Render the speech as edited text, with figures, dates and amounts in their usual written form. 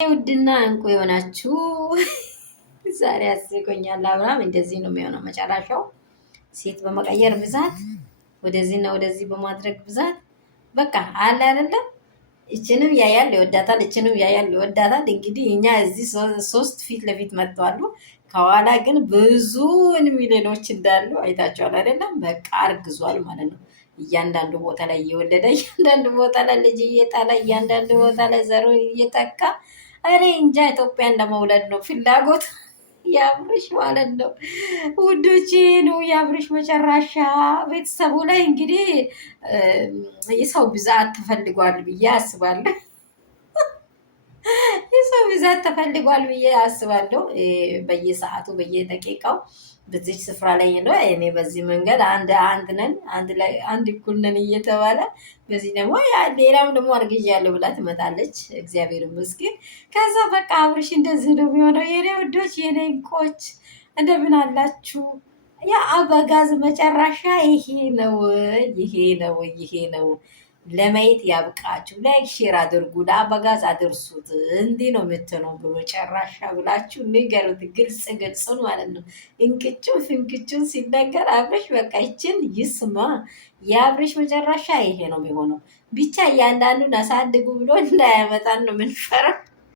ውድና እንቁ የሆናችሁ ዛሬ አስቆኛል። አብርሃም እንደዚህ ነው የሚሆነው መጨረሻው። ሴት በመቀየር ብዛት፣ ወደዚህና ወደዚህ በማድረግ ብዛት በቃ አለ አይደለም። እችንም ያያል ይወዳታል፣ እችንም ያያል ይወዳታል። እንግዲህ እኛ እዚህ ሶስት ፊት ለፊት መጥተዋሉ። ከኋላ ግን ብዙ ሚሊዮኖች እንዳሉ አይታችኋል አይደለም። በቃ አርግዟል ማለት ነው። እያንዳንዱ ቦታ ላይ እየወለደ እያንዳንዱ ቦታ ላይ ልጅ እየጣለ እያንዳንዱ ቦታ ላይ ዘሩ እየተካ እኔ እንጃ ኢትዮጵያን ለመውለድ ነው ፍላጎት የአብርሽ ማለት ነው ውዶቼ። ነው የአብርሽ መጨረሻ ቤተሰቡ ላይ እንግዲህ የሰው ብዛት ተፈልጓል ብዬ አስባለሁ። የሰው ብዛት ተፈልጓል ብዬ አስባለሁ። በየሰዓቱ በየደቂቃው በዚች ስፍራ ላይ ነው። እኔ በዚህ መንገድ አንድ ነን፣ አንድ እኩል ነን እየተባለ በዚህ ደግሞ ሌላም ደግሞ አርግዣለሁ ብላ ትመጣለች። እግዚአብሔር ይመስገን። ከዛ በቃ አብርሽ እንደዚህ ነው የሚሆነው። የኔ ውዶች፣ የኔ እንቆች እንደምን አላችሁ? የአበጋዝ መጨረሻ ይሄ ነው፣ ይሄ ነው፣ ይሄ ነው። ለማየት ያብቃችሁ። ላይክ ሼር አድርጉ፣ ለአበጋዝ አድርሱት። እንዲህ ነው የምትነው በመጨረሻ ብላችሁ ንገሩት። ግልጽ ግልጹን ማለት ነው። እንቅጩን ፍንቅጩን ሲነገር አብርሽ በቃ ይችን ይስማ። የአብርሽ መጨረሻ ይሄ ነው የሚሆነው። ብቻ እያንዳንዱን አሳድጉ ብሎ እንዳያመጣን ነው የምንፈራው።